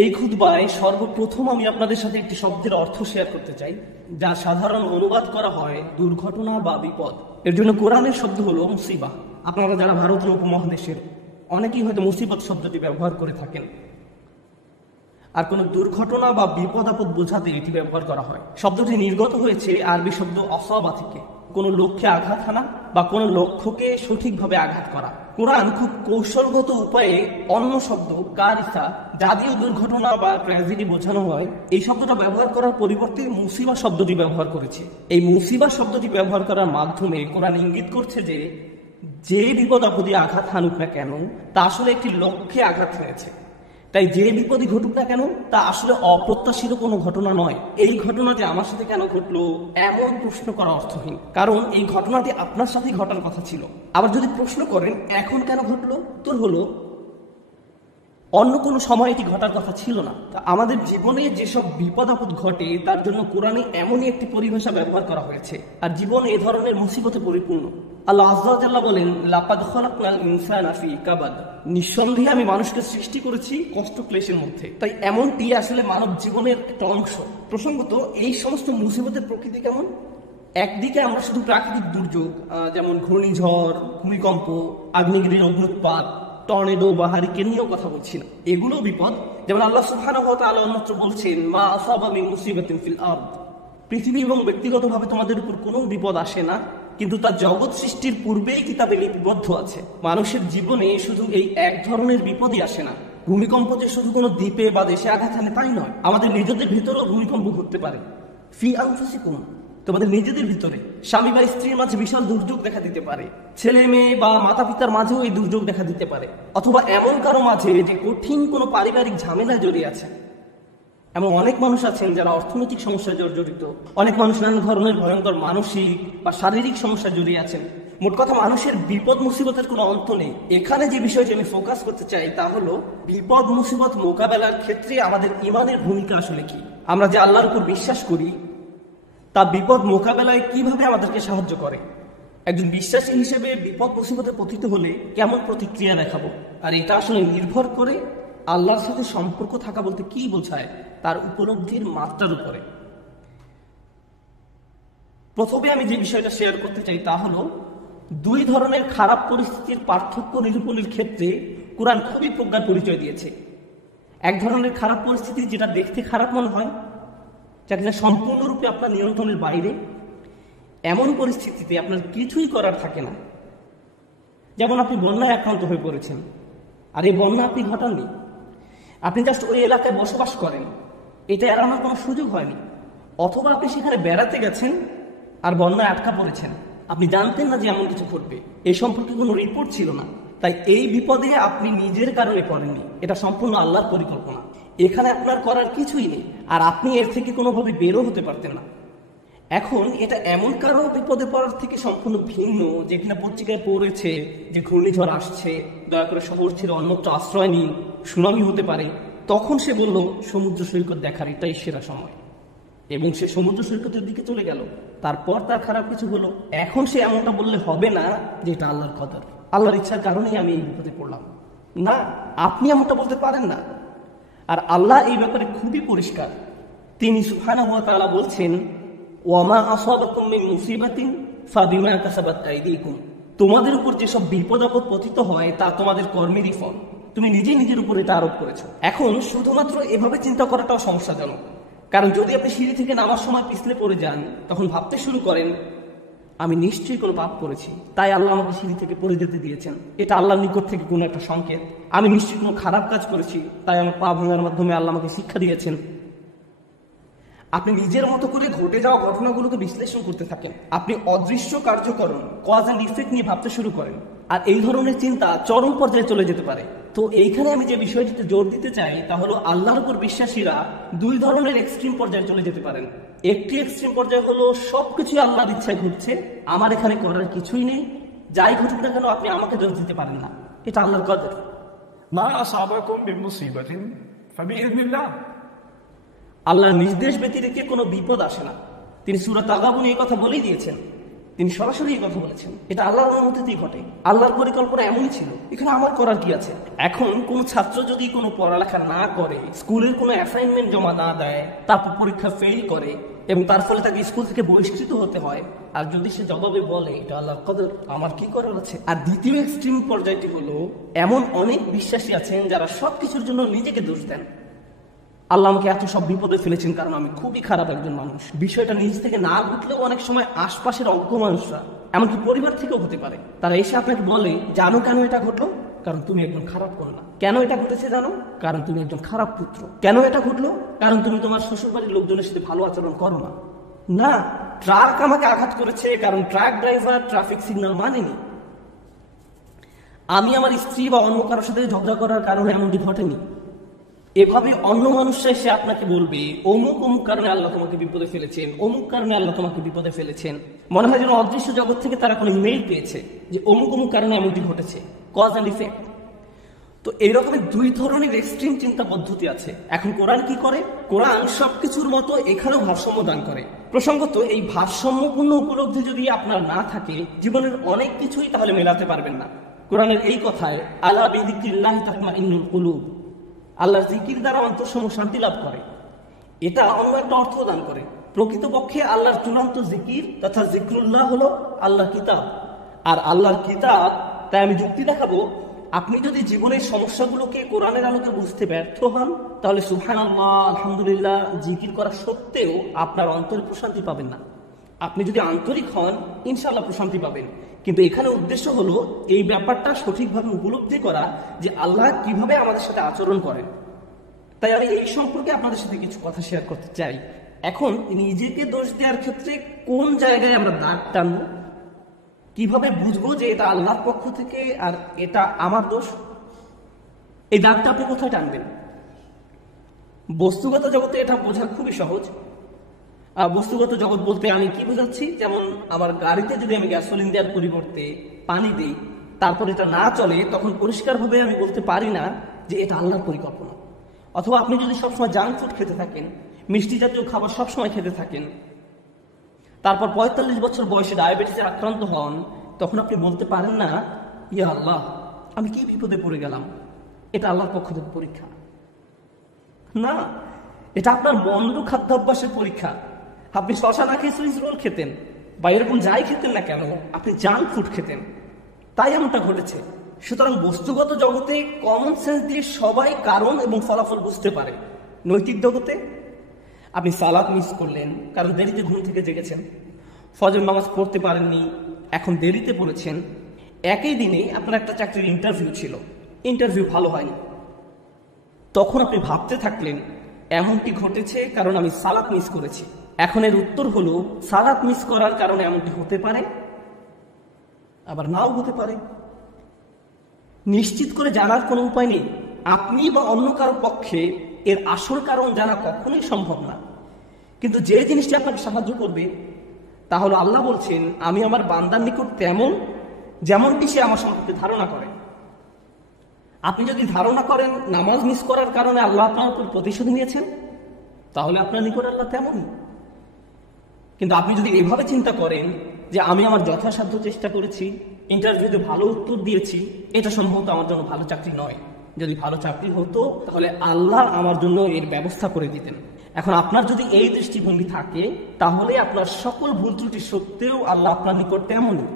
এই খুতবায় সর্বপ্রথম আমি আপনাদের সাথে একটি শব্দের অর্থ শেয়ার করতে চাই, যা সাধারণ অনুবাদ করা হয় দুর্ঘটনা বা বিপদ। এর জন্য কোরআনের শব্দ হলো মুসিবা। আপনারা যারা ভারতের উপমহাদেশের, অনেকেই হয়তো মুসিবত শব্দটি ব্যবহার করে থাকেন। আর কোনো দুর্ঘটনা বা বিপদ আপদ বোঝাতে এটি ব্যবহার করা হয়। শব্দটি নির্গত হয়েছে আরবি শব্দ অসাবা থেকে, কোনো লক্ষ্যে আঘাত হানা বা কোনো লক্ষ্যকে সঠিকভাবে আঘাত করা। কোরআন খুব কৌশলগত উপায়ে অন্য শব্দ কারিসা, যা দিয়ে দুর্ঘটনা বা ট্র্যাজেডি বোঝানো হয়, এই শব্দটা ব্যবহার করার পরিবর্তে মুসিবা শব্দটি ব্যবহার করেছে। এই মুসিবা শব্দটি ব্যবহার করার মাধ্যমে কোরআন ইঙ্গিত করছে যে বিপদ আপদে আঘাত হানুক না কেন, তা আসলে একটি লক্ষ্যে আঘাত হয়েছে। তাই যে বিপদই ঘটুক না কেন, তা আসলে অপ্রত্যাশিত কোনো ঘটনা নয়। এই ঘটনাটি আমার সাথে কেন ঘটলো এমন প্রশ্ন করা অর্থহীন, কারণ এই ঘটনাটি আপনার সাথেই ঘটার কথা ছিল। আবার যদি প্রশ্ন করেন এখন কেন ঘটলো, উত্তর হলো অন্য কোনো সময় এটি ঘটার কথা ছিল না। তা আমাদের জীবনে যেসব বিপদ আপদ ঘটে তার জন্য কোরআনে এমনই একটি পরিভাষা ব্যবহার করা হয়েছে। আর জীবন এ ধরনের মুসিবতে পরিপূর্ণ। আল্লাহ আযযা ওয়া জাল্লা বলেন, লাকাদ খালাকনাল ইনসানা ফি কাবাদ, নিঃসন্দেহে আমি মানুষকে সৃষ্টি করেছি কষ্ট ক্লেশের মধ্যে। তাই এমনটি আসলে মানব জীবনের একটা অংশ। প্রসঙ্গত, এই সমস্ত মুসিবতের প্রকৃতি কেমন? একদিকে আমরা শুধু প্রাকৃতিক দুর্যোগ যেমন ঘূর্ণিঝড়, ভূমিকম্প, আগ্নেয়গিরির অগ্নুৎপাত, টর্নেডো বা হারিকেন নিয়েও কথা বলছি না। এগুলো বিপদ। যেমন আল্লাহ সুবহানাহু ওয়া তাআলা অন্যত্র বলছেন, মা আসাবা মিন মুসিবাতিন ফিল আরদ, পৃথিবী এবং ব্যক্তিগতভাবে তোমাদের উপর কোনো বিপদ আসে না, কিন্তু তার জগৎ সৃষ্টির পূর্বেই কিতাবে লিপিবদ্ধ আছে। মানুষের জীবনে শুধু এই এক ধরনের বিপদই আসে না। ভূমিকম্প যে শুধু কোনো দ্বীপে বা দেশে আঘাত হানে তাই নয়, আমাদের নিজেদের ভিতরেও ভূমিকম্প ঘটতে পারে। ফি আনফুসিকুম, তোমাদের নিজেদের ভিতরে। স্বামী বা স্ত্রীর মাঝে বিশাল দুর্যোগ দেখা দিতে পারে, ছেলে মেয়ে বা মাতা পিতার মাঝেও এই দুর্যোগ দেখা দিতে পারে, অথবা এমন কারো মাঝে যে কঠিন কোনো পারিবারিক ঝামেলায় জড়িয়ে আছে। এমন অনেক মানুষ আছেন যারা অর্থনৈতিক সমস্যায় জড়িত, অনেক মানুষ নানা ধরনের ভয়ঙ্কর মানসিক বা শারীরিক সমস্যায় জড়িয়ে আছেন। মোট কথা, মানুষের বিপদ মুসিবতের কোনো অন্ত নেই। এখানে যে বিষয়টি আমি ফোকাস করতে চাই তা হলো বিপদ মুসিবত মোকাবেলার ক্ষেত্রে আমাদের ইমানের ভূমিকা আসলে কি। আমরা যে আল্লাহর উপর বিশ্বাস করি তা বিপদ মোকাবেলায় কিভাবে আমাদেরকে সাহায্য করে। একজন বিশ্বাসী হিসেবে বিপদ মুসিবতে পতিত হলে কেমন প্রতিক্রিয়া দেখাবো, আর এটা আসলে নির্ভর করে আল্লাহর সাথে সম্পর্ক থাকা বলতে কি বোঝায় তার উপলব্ধির মাত্রার উপরে। প্রথমে আমি যে বিষয়টা শেয়ার করতে চাই তা হলো দুই ধরনের খারাপ পরিস্থিতির পার্থক্য নিরূপণের ক্ষেত্রে কোরআন খুবই প্রজ্ঞার পরিচয় দিয়েছে। এক ধরনের খারাপ পরিস্থিতি যেটা দেখতে খারাপ মনে হয়, যা কিনা সম্পূর্ণরূপে আপনার নিয়ন্ত্রণের বাইরে। এমন পরিস্থিতিতে আপনার কিছুই করার থাকে না। যেমন আপনি বন্যায় আক্রান্ত হয়ে পড়েছেন, আর এই বন্যা আপনি ঘটাননি, আপনি জাস্ট ওই এলাকায় বসবাস করেন, এটা এড়ানোর কোনো সুযোগ হয়নি। অথবা আপনি সেখানে বেড়াতে গেছেন আর বন্যায় আটকা পড়েছেন, আপনি জানতেন না যে এমন কিছু ঘটবে, এই সম্পর্কে কোনো রিপোর্ট ছিল না। তাই এই বিপদে আপনি নিজের কারণে পড়েননি, এটা সম্পূর্ণ আল্লাহর পরিকল্পনা। এখানে আপনার করার কিছুই নেই, আর আপনি এর থেকে কোনোভাবে বেরো হতে পারতেন না। এখন এটা এমন কারো বিপদে পড়ার থেকে সম্পূর্ণ ভিন্ন, যেখানে পত্রিকায় পড়েছে যে ঘূর্ণিঝড় আসছে, দয়া করে শহর ছেড়ে অন্যত্র আশ্রয় নিন, সুনামি হতে পারে। তখন সে বলল সমুদ্র সৈকত দেখার এটাই সেরা সময়, এবং সে সমুদ্র সৈকতের দিকে চলে গেল। তারপর তার খারাপ কিছু হলো। এখন সে এমনটা বললে হবে না যে এটা আল্লাহর কদর, আল্লাহর ইচ্ছার কারণেই আমি এই বিপদে পড়লাম। না, আপনি এমনটা বলতে পারেন না। আর আল্লাহ এই ব্যাপারে খুবই পরিষ্কার। তিনি সুবহানাহু ওয়া তাআলা বলছেন, ওয়ামা আসাবাকুম মিন মুসিবাতিন ফাবিমা কাসাবাত আইদিকুম, তোমাদের উপর যেসব বিপদ আপদ পতিত হয় তা তোমাদের কর্মেরই ফল, তুমি নিজের উপর এটা আরোপ করেছো। এখন শুধুমাত্র এভাবে চিন্তা করাটাও সমস্যাজনক, কারণ যদি আপনি সিঁড়ি থেকে নামার সময় পিছলে পড়ে যান, তখন ভাবতে শুরু করেন আমি নিশ্চয়ই কোনো পাপ করেছি, তাই আল্লাহ আমাকে সিঁড়ি থেকে পড়ে যেতে দিয়েছেন। এটা আল্লাহর নিকট থেকে কোনো একটা সংকেত। আমি নিশ্চয়ই কোনো খারাপ কাজ করেছি, তাই আমার পা ভাঙার মাধ্যমে আল্লাহ আমাকে শিক্ষা দিয়েছেন। আপনি নিজের মতো করে ঘটে যাওয়া ঘটনাগুলোকে বিশ্লেষণ করতে থাকেন। আপনি অদৃশ্য কার্যকরণ, কজ অ্যান্ড ইফেক্ট নিয়ে ভাবতে শুরু করেন, আর এই ধরনের চিন্তা চরম পর্যায়ে চলে যেতে পারে। তো এইখানে আমি যে বিষয়টিতে জোর দিতে চাই তা হলো আল্লাহর উপর বিশ্বাসীরা দুই ধরনের এক্সট্রিম পর্যায়ে চলে যেতে পারেন। একটি এক্সট্রিম পর্যায়ে হলো সবকিছু আল্লাহর ইচ্ছায় ঘটছে, আমার এখানে করার কিছুই নেই, যাই ঘটুক না কেন আপনি আমাকে দোষ দিতে পারেন না, এটা আল্লাহর কদর। মা আসাবাকুম মিন মুসিবাতিন ফাবিইযনিল্লাহ, আল্লাহর নির্দেশ ব্যতিরেকে কোনো বিপদ আসে না। তিনি সূরা তাগাবুনে এই কথা বলেই দিয়েছেন, তিনি সরাসরি এই কথা বলেছেন। এটা আল্লাহর অনুমতিতেই ঘটে, আল্লাহর পরিকল্পনা এমনই ছিল। এখানে আমার করার কি আছে? এখন কোন ছাত্র যদি কোনো পড়ালেখা না করে, স্কুলের কোনো অ্যাসাইনমেন্ট জমা না দেয়, তারপর পরীক্ষা ফেল করে এবং তার ফলে তাকে স্কুল থেকে বহিষ্কৃত হতে হয়, আর যদি সে জবাবে বলে এটা আল্লাহর কদর, আমার কি করার আছে? আর দ্বিতীয় এক্সট্রিম পর্যায়টি হলো, এমন অনেক বিশ্বাসী আছেন যারা সবকিছুর জন্য নিজেকে দোষ দেন। আল্লাহ আমাকে এত সব বিপদে ফেলেছেন কারণ আমি খুবই খারাপ একজন মানুষ। বিষয়টা নিজ থেকে না ঘটলেও অনেক সময় আশপাশের অজ্ঞ মানুষরা, এমনকি পরিবার থেকেও হতে পারে, তারা এসে আপনাকে বলে, জানো কেন এটা ঘটলো? কারণ তুমি একজন খারাপ কন্যা। কেন এটা ঘটেছে জানো? কারণ তুমি একজন খারাপ পুত্র। কেন এটা ঘটলো? কারণ তুমি তোমার শ্বশুরবাড়ির লোকজনের সাথে ভালো আচরণ করো না। না, ট্রাক আমাকে আঘাত করেছে কারণ ট্রাক ড্রাইভার ট্রাফিক সিগন্যাল মানেনি। আমি আমার স্ত্রী বা অন্য কারোর সাথে ঝগড়া করার কারণে এমনটি ঘটেনি। এভাবে অন্য মানুষরা এসে আপনাকে বলবে, অমুক অমুক কারণে আল্লাহ তোমাকে বিপদে ফেলেছেন, অমুক কারণে আল্লাহ তোমাকে বিপদে ফেলেছেন। মনে হয় যেন অদৃশ্য জগৎ থেকে তারা কোনো ইমেইল পেয়েছে যে অমুক অমুক কারণে এমনটি ঘটেছে, কজ অ্যান্ড ইফেক্ট। তো এইরকমের দুই ধরনের এক্সট্রিম চিন্তা পদ্ধতি আছে। এখন কোরআন কি করে? কোরআন সবকিছুর মতো এখানেও ভারসাম্য দান করে। প্রসঙ্গত, এই ভারসাম্যপূর্ণ উপলব্ধি যদি আপনার না থাকে, জীবনের অনেক কিছুই তাহলে মেলাতে পারবেন না। কোরআনের এই কথায়, আলা বিযিকরিল্লাহি তাতমাইন্নুল কুলুব, আল্লাহর জিকির দ্বারা অন্তরসমূহ শান্তি লাভ করে, এটা অন্য একটা অর্থ দান করে। প্রকৃতপক্ষে আল্লাহর চূড়ান্ত জিকির তথা জিকরুল্লাহ হলো আল্লাহর কিতাব। আর আল্লাহর কিতাব, তাই আমি যুক্তি দেখাবো, আপনি যদি জীবনের সমস্যাগুলোকে কোরআনের আলোকে বুঝতে ব্যর্থ হন, তাহলে সুবহানাল্লাহ, আলহামদুলিল্লাহ জিকির করা সত্ত্বেও আপনার অন্তরে প্রশান্তি পাবেন না। আপনি যদি আন্তরিক হন, ইনশাআল্লাহ প্রশান্তি পাবেন। কিন্তু এখানে উদ্দেশ্য হলো এই ব্যাপারটা সঠিকভাবে উপলব্ধি করা যে আল্লাহ কিভাবে আমাদের সাথে আচরণ করেন। তাই আমি এই সম্পর্কে আপনাদের সাথে কিছু কথা শেয়ার করতে চাই। এখন নিজেকে দোষ দেওয়ার ক্ষেত্রে কোন জায়গায় আমরা দাগ টানবো, কিভাবে বুঝবো যে এটা আল্লাহর পক্ষ থেকে আর এটা আমার দোষ? এই দাগটা আপনি কোথায় টানবেন? বস্তুগত জগতে এটা বোঝা খুবই সহজ। বস্তুগত জগৎ বলতে আমি কি বোঝাচ্ছি, যেমন আমার গাড়িতে যদি আমি গ্যাসোলিন দেওয়ার পরিবর্তে পানি দিই, তারপর এটা না চলে, তখন পরিষ্কারভাবে আমি বলতে পারি না যে এটা আল্লাহর পরিকল্পনা। অথবা আপনি যদি সবসময় জাঙ্ক ফুড খেতে থাকেন, মিষ্টি জাতীয় খাবার সবসময় খেতে থাকেন, তারপর 45 বছর বয়সে ডায়াবেটিসে আক্রান্ত হন, তখন আপনি বলতে পারেন না, ইয়া আল্লাহ, আমি কি বিপদে পড়ে গেলাম, এটা আল্লাহর পক্ষ থেকে পরীক্ষা। না, এটা আপনার মন্দ খাদ্যাভ্যাসের পরীক্ষা। আপনি শশা না খেয়ে সুইস রোল খেতেন, বা এরকম যাই খেতেন না কেন, আপনি জাঙ্ক ফুড খেতেন, তাই এমনটা ঘটেছে। সুতরাং বস্তুগত জগতে কমন সেন্স দিয়ে সবাই কারণ এবং ফলাফল বুঝতে পারে। নৈতিক জগতে আপনি সালাত মিস করলেন কারণ দেরিতে ঘুম থেকে জেগেছেন, ফজর নামাজ পড়তে পারেননি, এখন দেরিতে পড়েছেন। একই দিনে আপনার একটা চাকরির ইন্টারভিউ ছিল, ইন্টারভিউ ভালো হয়নি, তখন আপনি ভাবতে থাকলেন এমনটি ঘটেছে কারণ আমি সালাত মিস করেছি। এখন এর উত্তর হলো, সালাত মিস করার কারণে এমনটি হতে পারে, আবার নাও হতে পারে। নিশ্চিত করে জানার কোনো উপায় নেই। আপনি বা অন্য কারো পক্ষে এর আসল কারণ জানা কখনোই সম্ভব না। কিন্তু যে জিনিসটি আপনাকে সাহায্য করবে তা হলো, আল্লাহ বলছেন, আমি আমার বান্দার নিকট তেমন যেমনটি সে আমার সম্পর্কে ধারণা করে। আপনি যদি ধারণা করেন নামাজ মিস করার কারণে আল্লাহ আপনার উপর প্রতিশোধ নিয়েছেন, তাহলে আপনার নিকট আল্লাহ তেমনই। কিন্তু আপনি যদি এভাবে চিন্তা করেন যে আমি আমার যথাসাধ্য চেষ্টা করেছি, ইন্টারভিউতে ভালো উত্তর দিয়েছি, এটা সম্ভবত আমার জন্য ভালো চাকরি নয়, যদি ভালো চাকরি হতো তাহলে আল্লাহ আমার জন্য এর ব্যবস্থা করে দিতেন। এখন আপনার যদি এই দৃষ্টিভঙ্গি থাকে, তাহলে আপনার সকল ভুল ত্রুটি সত্ত্বেও আল্লাহ আপনার নিকট তেমনই।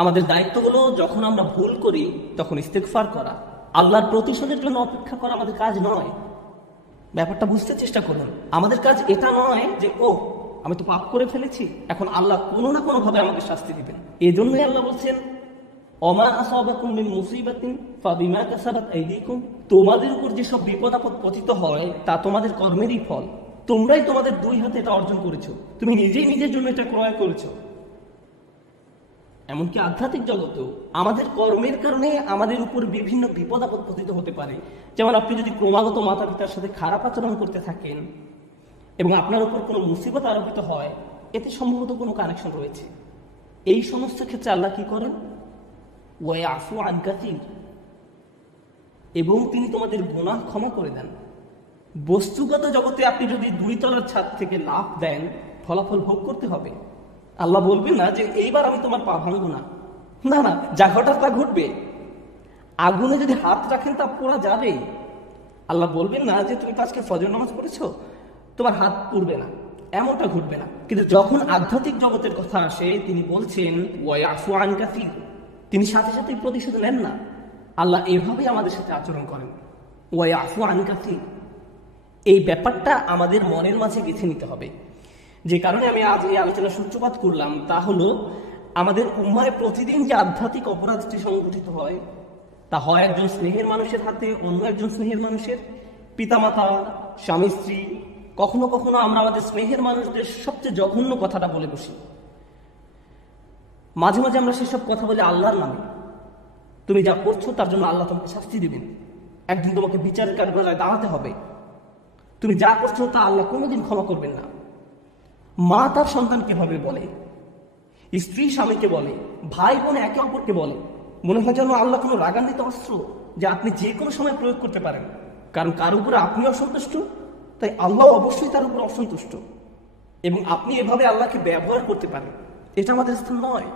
আমাদের দায়িত্ব হলো, যখন আমরা ভুল করি তখন ইস্তেগফার করা। আল্লাহর প্রতিশোধের জন্য অপেক্ষা করা আমাদের কাজ নয়। ব্যাপারটা বুঝতে চেষ্টা করুন। আমাদের কাজ এটা নয় যে আমি তো পাপ করে ফেলেছি, এখন আল্লাহ কোনো না কোনো ভাবে আমাকে শাস্তি দিবেন। এই জন্যই আল্লাহ বলছেন, অমা আসাবাকুম মিন মুসিবাতিন ফাবিমা কাসাবাত আইদিকুম, তোমাদের উপর যেসব বিপদ আপদ পতিত হয় তা তোমাদের কর্মেরই ফল। তোমরাই তোমাদের দুই হাতে এটা অর্জন করেছো, তুমি নিজেই নিজের জন্য এটা ক্রয় করেছো। এমনকি আধ্যাত্মিক জগতেও আমাদের কর্মের কারণে আমাদের উপর বিভিন্ন বিপদ আপদ পতিত হতে পারে। যেমন আপনি যদি ক্রমাগত মাতা পিতার সাথে খারাপ আচরণ করতে থাকেন এবং আপনার উপর কোনো মুসিবত আরোপিত হয়, এতে সম্ভবত কোনো কানেকশন রয়েছে। এই সমস্ত ক্ষেত্রে আল্লাহ কি করেন? ওয়ায়াফু আন কাসীর, এবং তিনি তোমাদের গুনাহ ক্ষমা করে দেন। বস্তুগত জগতে আপনি যদি 2 তলার ছাদ থেকে লাফ দেন, ফলাফল ভোগ করতে হবে। আল্লাহ বলবেন না যে এইবার আমি তোমার পা ভাঙবো না, না না, যা ঘটার তা ঘটবে। আগুনে যদি হাত রাখেন তা পোড়া যাবে। আল্লাহ বলবেন না যে তুমি আজকে ফজর নামাজ পড়েছো, তোমার হাত পুড়বে না, এমনটা ঘটবে না। কিন্তু যখন আধ্যাত্মিক জগতের কথা আসে, তিনি বলছেন ওয়ায়াফু আন কাসীর, তিনি সাথে সাথে প্রতিশোধ নেন না। আল্লাহ এভাবে আমাদের সাথে আচরণ করেন, ওয়ায়াফু আন কাসীর। এই ব্যাপারটা আমাদের মনের মাঝে গেঁথে নিতে হবে। যে কারণে আমি আজ এই আলোচনা সূত্রপাত করলাম তা হলো, আমাদের উম্মায় প্রতিদিন যে আধ্যাত্মিক অপরাধটি সংঘটিত হয়, তা হয় একজন স্নেহের মানুষের হাতে অন্য একজন স্নেহের মানুষের, পিতামাতা, স্বামী স্ত্রী। কখনো কখনো আমরা আমাদের স্নেহের মানুষদের সবচেয়ে জঘন্য কথাটা বলে বসি। মাঝে মাঝে আমরা সেসব কথা বলি আল্লাহর নামে। তুমি যা করছো তার জন্য আল্লাহ তোমাকে শাস্তি দিবেন, একদিন তোমাকে বিচারের কাঠগড়ায় দাঁড়াতে হবে। তুমি যা করছো তা আল্লাহ কোনোদিন ক্ষমা করবেন না। মা তার সন্তানকে ভাবে বলে, স্ত্রী স্বামীকে বলে, ভাই বোন একে অপরকে বলে। মনে হয় যেন আল্লাহ কোনো রাগান্বিত অস্ত্র যা আপনি যে কোনো সময় প্রয়োগ করতে পারেন। কারণ কার উপরে আপনি অসন্তুষ্ট, তাই আল্লাহ অবশ্যই তার উপর অসন্তুষ্ট, এবং আপনি এভাবে আল্লাহকে ব্যবহার করতে পারেন। এটা আমাদের স্থান নয়।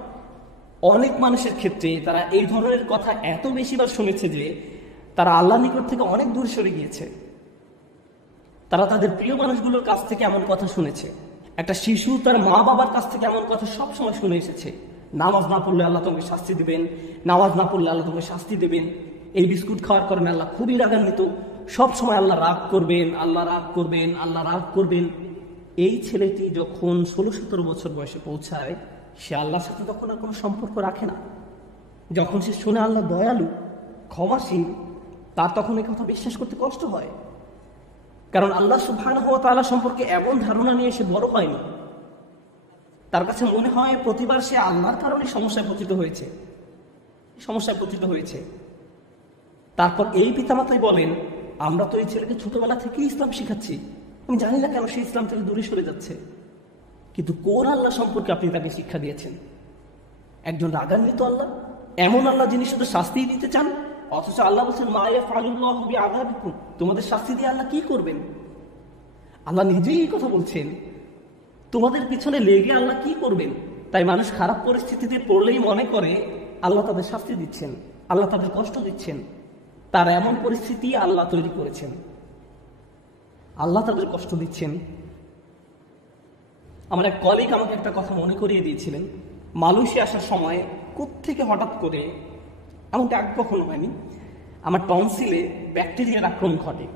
অনেক মানুষের ক্ষেত্রে তারা এই ধরনের কথা এত বেশিবার শুনেছে যে তারা আল্লাহর নিকট থেকে অনেক দূর সরে গিয়েছে। তারা তাদের প্রিয় মানুষগুলোর কাছ থেকে এমন কথা শুনেছে। একটা শিশু তার মা বাবার কাছ থেকে এমন কথা সবসময় শুনে এসেছে, নামাজ না পড়লে আল্লাহ তোমাকে শাস্তি দেবেন, নামাজ না পড়লে আল্লাহ তোমাকে শাস্তি দেবেন, এই বিস্কুট খাওয়ার কারণে আল্লাহ খুবই রাগান্বিত, সবসময় আল্লাহ রাগ করবেন, আল্লাহ রাগ করবেন, আল্লাহ রাগ করবেন। এই ছেলেটি যখন 16-17 বছর বয়সে পৌঁছায়, সে আল্লাহর সাথে তখন আর কোনো সম্পর্ক রাখে না। যখন সে শুনে আল্লাহ দয়ালু, ক্ষমাশীল, তার তখন এই কথা বিশ্বাস করতে কষ্ট হয়। কারণ আল্লাহ সুবহানাহু ওয়া তাআলা সম্পর্কে এমন ধারণা নিয়ে সে বড় হয়নি। তার কাছে মনে হয় প্রতিবার সে আল্লাহর কারণে সমস্যায় পতিত হয়েছে। তারপর এই পিতামাতাই বলেন, আমরা তো এই ছেলেকে ছোটবেলা থেকেই ইসলাম শিখাচ্ছি, আমি জানি না কেন সে ইসলাম থেকে দূরে সরে যাচ্ছে। কিন্তু কোন আল্লাহ সম্পর্কে আপনি তাকে শিক্ষা দিয়েছেন? একজন রাগান্বিত আল্লাহ, এমন আল্লাহ যিনি শুধু শাস্তিই দিতে চান, অথচ আল্লাহ বলছেন মা ইয়াফআলুল্লাহু বিআযাবিকুম, তোমাদের শাস্তি দিয়ে আল্লাহ কি করবেন? আল্লাহ নিজেই এই কথা বলছেন, তোমাদের পিছনে লেগে আল্লাহ কি করবেন? তাই মানুষ খারাপ পরিস্থিতিতে পড়লেই মনে করে আল্লাহ তাদের শাস্তি দিচ্ছেন, আল্লাহ তাদের কষ্ট দিচ্ছেন। তার এমন পরিস্থিতি আল্লাহ তৈরি করেছেন, আল্লাহ তাদের কষ্ট দিচ্ছেন। আমার এক কলিগ আমাকে একটা কথা মনে করিয়ে দিয়েছিলেন। মালয়েশিয়া আসার সময় কোত্থেকে হঠাৎ করে, এমনটা আগে কখনো হয়নি, আমার টনসিলে ব্যাকটেরিয়ার আক্রমণ ঘটে।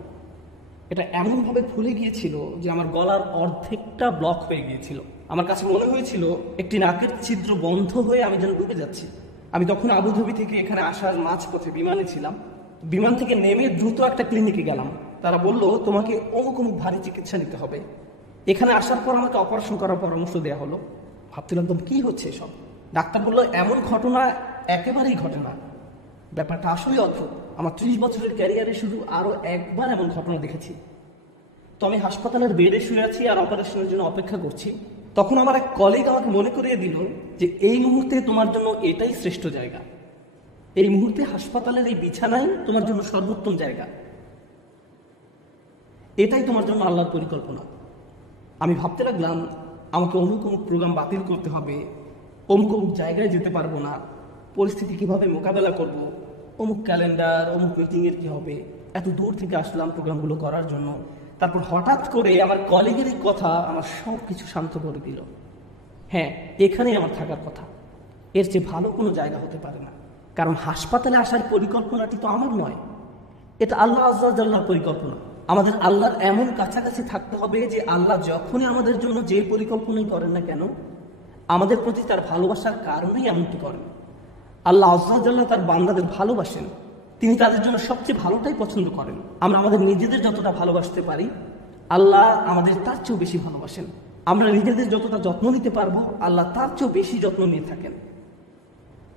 এটা এমনভাবে ফুলে গিয়েছিল যে আমার গলার অর্ধেকটা ব্লক হয়ে গিয়েছিল। আমার কাছে মনে হয়েছিল একটি নাকের ছিদ্র বন্ধ হয়ে আমি যেন ডুবে যাচ্ছি। আমি তখন আবুধাবি থেকে এখানে আসার মাঝপথে বিমানে ছিলাম। বিমান থেকে নেমে দ্রুত একটা ক্লিনিকে গেলাম। তারা বলল, তোমাকে অমুক ভারী চিকিৎসা নিতে হবে। এখানে আসার পর আমাকে অপারেশন করার পরামর্শ দেওয়া হলো। ভাবছিলাম তো কি হচ্ছে এসব। ডাক্তার বললো, এমন ঘটনা একেবারেই ঘটে না। ব্যাপারটা আসলে অদ্ভুত। আমার 30 বছরের ক্যারিয়ারে শুধু আরো একবার এমন ঘটনা দেখেছি। তো আমি হাসপাতালের বেডে শুয়ে আছি আর অপারেশনের জন্য অপেক্ষা করছি। তখন আমার এক কলিগ আমাকে মনে করিয়ে দিল যে এই মুহূর্তে তোমার জন্য এটাই শ্রেষ্ঠ জায়গা। এই মুহূর্তে হাসপাতালের এই বিছানায় তোমার জন্য সর্বোত্তম জায়গা। এটাই তোমার জন্য আল্লাহর পরিকল্পনা। আমি ভাবতে লাগলাম, আমাকে অমুক অমুক প্রোগ্রাম বাতিল করতে হবে, অমুক অমুক জায়গায় যেতে পারবো না, পরিস্থিতি কিভাবে মোকাবেলা করব, অমুক ক্যালেন্ডার, অমুক মিটিংয়ের কি হবে। এত দূর থেকে আসলাম প্রোগ্রামগুলো করার জন্য। তারপর হঠাৎ করে আমার কলিগের এই কথা আমার সব কিছু শান্ত করে দিল। হ্যাঁ, এখানেই আমার থাকার কথা, এর চেয়ে ভালো কোনো জায়গা হতে পারে না। কারণ হাসপাতালে আসার পরিকল্পনাটি তো আমার নয়, এটা আল্লাহ আজ্জা জাল্লাহর পরিকল্পনা। আমাদের আল্লাহর এমন কাছাকাছি থাকতে হবে যে আল্লাহ যখনই আমাদের জন্য যে পরিকল্পনাই করেন না কেন, আমাদের প্রতি তার ভালোবাসার কারণেই এমনটি করেন। আল্লাহ আজ্জা জাল্লাহ তার বান্দাদের ভালোবাসেন, তিনি তাদের জন্য সবচেয়ে ভালোটাই পছন্দ করেন। আমরা আমাদের নিজেদের যতটা ভালোবাসতে পারি, আল্লাহ আমাদের তার চেয়েও বেশি ভালোবাসেন। আমরা নিজেদের যতটা যত্ন নিতে পারবো, আল্লাহ তার চেয়েও বেশি যত্ন নিয়ে থাকেন।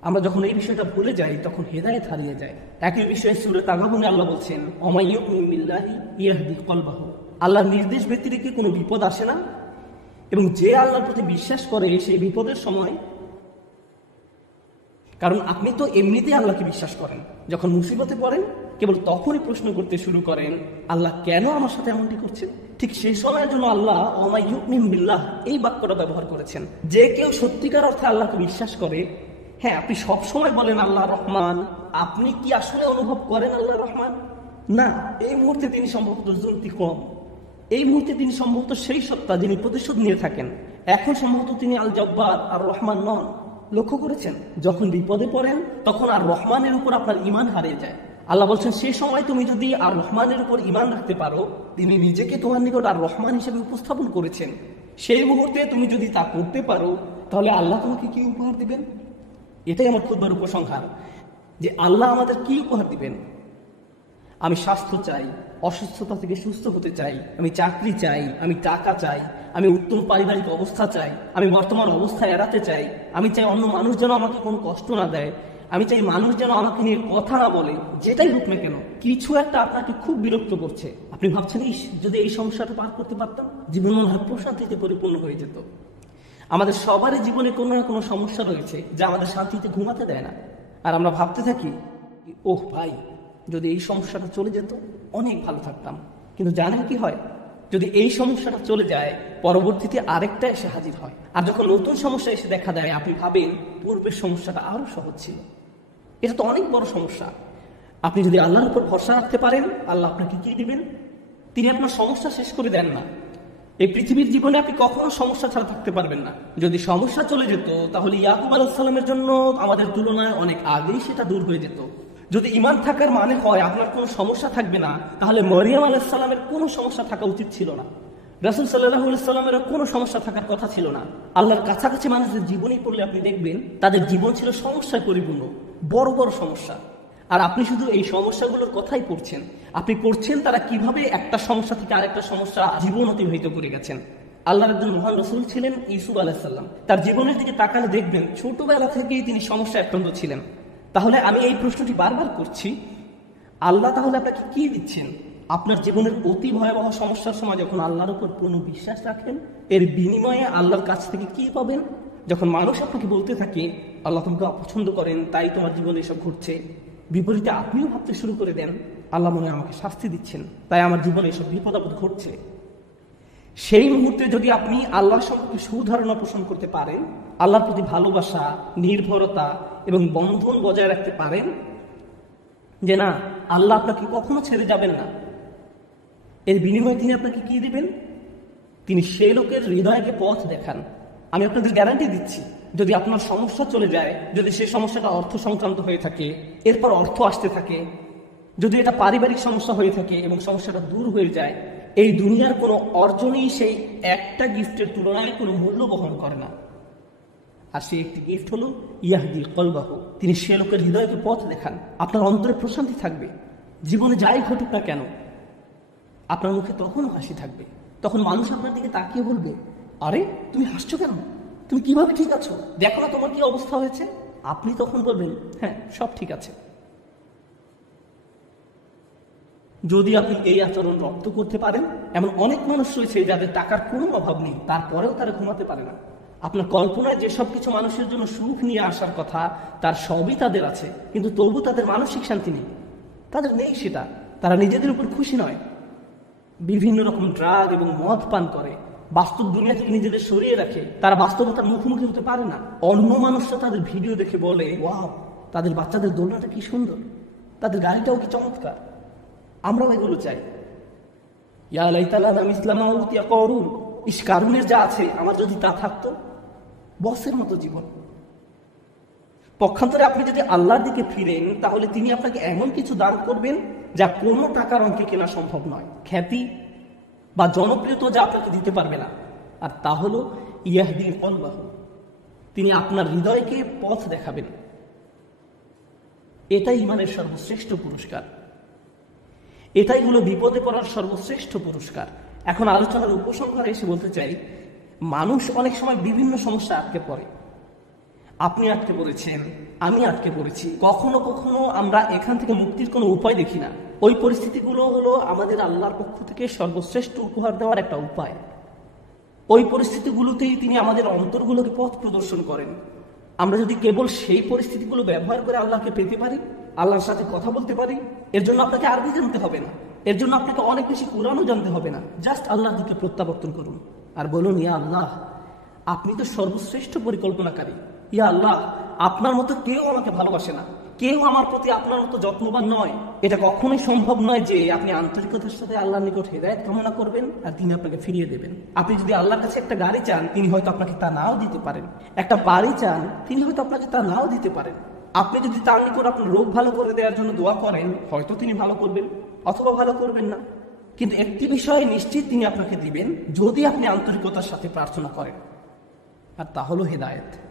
আমরা যখন এই বিষয়টা ভুলে যাই, তখন হেদায়েত হারিয়ে যায়। একই বিষয়ে সূরা তাগাবুনে আল্লাহ বলছেন, অমাইয়ুমিন বিল্লাহি ইয়াহদি কলবাহু, আল্লাহর নির্দেশ ব্যতিরেকে কোনো বিপদ আসে না, এবং যে আল্লাহর প্রতি বিশ্বাস করে সেই বিপদের সময়, কারণ আপনি তো এমনিতেই আল্লাহকে বিশ্বাস করেন, যখন মুসিবতে পড়েন কেবল তখনই প্রশ্ন করতে শুরু করেন, আল্লাহ কেন আমার সাথে এমনটি করছেন? ঠিক সেই সময়ের জন্য আল্লাহ ওয়া ইউমিন বিল্লাহ এই বাক্যটা ব্যবহার করেছেন। যে কেউ সত্যিকার অর্থে আল্লাহকে বিশ্বাস করে, হ্যাঁ, আপনি সব সময় বলেন আল্লাহ রহমান, আপনি কি আসলে অনুভব করেন আল্লাহ রহমান? না, এই মুহূর্তে তিনি সম্ভবত জুলতি কম, এই মুহূর্তে তিনি সম্ভবত সেই সত্তা যিনি প্রতিশোধ নিয়ে থাকেন। এখন সম্ভবত তিনি আল জব্বার আর রহমান নন। লক্ষ্য করেছেন, যখন বিপদে পড়েন তখন আর রহমানের উপর আপনার ঈমান হারিয়ে যায়। আল্লাহ বলছেন, সেই সময় তুমি যদি আর রহমানের উপর ঈমান রাখতে পারো, তিনি নিজেকে তোমার নিকট আর রহমান হিসেবে উপস্থাপন করেছেন, সেই মুহূর্তে তুমি যদি তা করতে পারো, তাহলে আল্লাহ তোমাকে কি উপহার দিবেন? এটাই আমার খুববার উপসংহার, যে আল্লাহ আমাদের কি উপহার দিবেন। আমি স্বাস্থ্য চাই, অসুস্থতা থেকে সুস্থ হতে চাই, আমি চাকরি চাই, আমি টাকা চাই, আমি উত্তম পারিবারিক অবস্থা চাই, আমি বর্তমান অবস্থা এড়াতে চাই, আমি চাই অন্য মানুষ যেন আমাকে কোনো কষ্ট না দেয়, আমি চাই মানুষ যেন আমাকে নিয়ে কথা না বলে, যেটাই হোক না কেন কিছু একটা আপনাকে খুব বিরক্ত করছে। আপনি ভাবছেন, ইস, যদি এই সমস্যাটা পার করতে পারতাম, জীবন মনে হয় প্রশান্তিতে পরিপূর্ণ হয়ে যেত। আমাদের সবারই জীবনে কোনো না কোনো সমস্যা রয়েছে যা আমাদের শান্তিতে ঘুমাতে দেয় না। আর আমরা ভাবতে থাকি, ওহ ভাই, যদি এই সমস্যাটা চলে যেত অনেক ভালো থাকতাম। কিন্তু জানেন কি হয়? যদি এই সমস্যাটা চলে যায়, পরবর্তীতে আরেকটা এসে হাজির হয়। আর যখন নতুন সমস্যা এসে দেখা দেয়, আপনি ভাবেন পূর্বের সমস্যাটা আরো সহজ ছিল। এটা তো অনেক বড় সমস্যা। আপনি যদি আল্লাহর উপর ভরসা রাখতে পারেন, আল্লাহ আপনাকে কি দিবেন? তিনি আপনার সমস্যা শেষ করে দেন না। এই পৃথিবীর জীবনে আপনি কখনো সমস্যা ছাড়া থাকতে পারবেন না। যদি সমস্যা চলে যেত, তাহলে ইয়াকুব আলাইহিস সালামের জন্য আমাদের তুলনায় অনেক আগেই সেটা দূর হয়ে যেত। যদি ঈমান থাকার মানে হয় আপনার কোনো সমস্যা থাকবে না, তাহলে মরিয়ম আলাইহিস সালামের কোনো সমস্যা থাকা উচিত ছিল না। রাসূল সাল্লাল্লাহু আলাইহি সাল্লামেরও কোনো সমস্যা থাকার কথা ছিল না। আল্লাহর কাছাকাছি মানুষদের জীবনী পড়লে আপনি দেখবেন তাদের জীবন ছিল সমস্যায় পরিপূর্ণ, বড় বড় সমস্যা। আর আপনি শুধু এই সমস্যাগুলোর কথাই পড়ছেন। আপনি পড়ছেন তারা কিভাবে একটা সমস্যা থেকে আরেকটা সমস্যা জীবন অতিবাহিত করে গেছেন। আল্লাহর একজন মহান রাসূল ছিলেন ইউসুফ আলাইহিস সালাম। তার জীবনের দিকে তাকালে দেখবেন ছোটবেলা থেকেই তিনি সমস্যায় আক্রান্ত ছিলেন। তাহলে আমি এই প্রশ্নটি বারবার করছি, আল্লাহ তাহলে আপনাকে কি দিচ্ছেন? আপনার জীবনের অতি ভয়াবহ সমস্যার সময় যখন আল্লাহর উপর পূর্ণ বিশ্বাস রাখেন, এর বিনিময়ে আল্লাহর কাছ থেকে কি পাবেন? যখন মানুষ আপনাকে বলতে থাকে আল্লাহ তোমাকে অপছন্দ করেন, তাই তোমার জীবনে এসব ঘটছে, বিপরীতে আপনিও ভাবতে শুরু করে দেন আল্লাহ মনে আমাকে শাস্তি দিচ্ছেন, তাই আমার জীবনে এসব বিপদ আপদ ঘটছে। সেই মুহূর্তে যদি আপনি আল্লাহর সম্পর্কে সুধারণা পোষণ করতে পারেন, আল্লাহর প্রতি ভালোবাসা, নির্ভরতা এবং বন্ধন বজায় রাখতে পারেন, যে না, আল্লাহ আপনাকে কখনো ছেড়ে যাবেন না, এর বিনিময়ে তিনি আপনাকে কি দিবেন? তিনি সেই লোকের হৃদয়কে পথ দেখান। আমি আপনাদের গ্যারান্টি দিচ্ছি, যদি আপনার সমস্যা চলে যায়, যদি সেই সমস্যাটা অর্থ সংক্রান্ত হয়ে থাকে, এরপর অর্থ আসতে থাকে, যদি এটা পারিবারিক সমস্যা হয়ে থাকে এবং সমস্যাটা দূর হয়ে যায়, এই দুনিয়ার কোনো অর্জনই সেই একটা গিফটের তুলনায় কোনো মূল্য বহন করে না। আর সেই একটি গিফট হলো ইয়াহদি কলবাহু, তিনি সে লোকের হৃদয়কে পথ দেখান। আপনার অন্তরে প্রশান্তি থাকবে, জীবনে যাই ঘটুক না কেন আপনার মুখে তখনও হাসি থাকবে। তখন মানুষ আপনার দিকে তাকিয়ে বলবে, আরে তুমি হাসছো কেন? তুমি কিভাবে ঠিক আছো? দেখো না তোমার কি অবস্থা হয়েছে। আপনি তখন বলবেন, হ্যাঁ, সব ঠিক আছে। যদি আপনি এই আচরণ রপ্ত করতে পারেন, এমন অনেক মানুষ রয়েছে যাদের টাকার কোনো অভাব নেই, তারপরেও তারা ঘুমাতে পারে না। আপনার কল্পনায় যেসব কিছু মানুষের জন্য সুখ নিয়ে আসার কথা, তার সবই তাদের আছে, কিন্তু তবু তাদের মানসিক শান্তি নেই, তাদের নেই সেটা। তারা নিজেদের উপর খুশি নয়, বিভিন্ন রকম ড্রাগ এবং মদ পান করে, বাস্তব দুনিয়া থেকে নিজেদের সরিয়ে রাখে। তারা বাস্তবতার মুখোমুখি হতে পারে না। অন্য মানুষরা তাদের ভিডিও দেখে বলে, ওয়াও, তাদের বাচ্চাদের দোলনাটা কি সুন্দর, তাদের গাড়িটাও কি চমৎকার, আমরাও এগুলো চাই। ইয়া লাইতা লানা মিসলা মা উতিয়া কারুন, ইস, কারুনের যা আছে আমার যদি তা থাকতো। বসের মতো জীবন। পক্ষান্তরে আপনি যদি আল্লাহর দিকে ফিরেন, তাহলে তিনি আপনাকে এমন কিছু দান করবেন যা কোনো টাকার অঙ্কে কেনা সম্ভব নয়, খ্যাতি বা জনপ্রিয়তা যা আপনাকে দিতে পারবে না। আর তা হলো ইয়াহদি কলবাহু, তিনি আপনার হৃদয়কে পথ দেখাবেন। এটাই ইমানের সর্বশ্রেষ্ঠ পুরস্কার, এটাই হলো বিপদে পড়ার সর্বশ্রেষ্ঠ পুরস্কার। এখন আলোচনার উপসংহারে এসে বলতে চাই, মানুষ অনেক সময় বিভিন্ন সমস্যা আটকে পড়ে। আপনি আটকে পড়েছেন, আমি আটকে পড়েছি। কখনো কখনো আমরা এখান থেকে মুক্তির কোনো উপায় দেখি না। ওই পরিস্থিতিগুলো হলো আমাদের আল্লাহর পক্ষ থেকে সর্বশ্রেষ্ঠ উপহার দেওয়ার একটা উপায়। ওই পরিস্থিতিগুলোতেই তিনি আমাদের অন্তরগুলোকে পথ প্রদর্শন করেন। আমরা যদি কেবল সেই পরিস্থিতিগুলো ব্যবহার করে আল্লাহকে পেতে পারি, আল্লাহর সাথে কথা বলতে পারি, এর জন্য আপনাকে আরবি জানতে হবে না, এর জন্য আপনাকে অনেক বেশি কোরআনও জানতে হবে না। জাস্ট আল্লাহর দিকে প্রত্যাবর্তন করুন আর বলুন, ইয়া আল্লাহ, আপনি তো সর্বশ্রেষ্ঠ পরিকল্পনাকারী। ইয়া আল্লাহ, আপনার মতো কেউ আমাকে ভালোবাসে না, কেউ আমার প্রতি আপনার মতো যত্নবান নয়। এটা কখনোই সম্ভব নয় যে আপনি আন্তরিকতার সাথে আল্লাহর নিকট হেদায়েত কামনা করবেন আর তিনি আপনাকে ফিরিয়ে দেবেন। আপনি যদি আল্লাহর কাছে একটা গাড়ি চান, তিনি হয়তো আপনাকে তা নাও দিতে পারেন। একটা বাড়ি চান, তিনি হয়তো আপনাকে তা নাও দিতে পারেন। আপনি যদি তার নিকট আপনার রোগ ভালো করে দেওয়ার জন্য দোয়া করেন, হয়তো তিনি ভালো করবেন অথবা ভালো করবেন না। কিন্তু একটি বিষয়ে নিশ্চিত তিনি আপনাকে দিবেন, যদি আপনি আন্তরিকতার সাথে প্রার্থনা করেন, আর তা হলো হেদায়েত।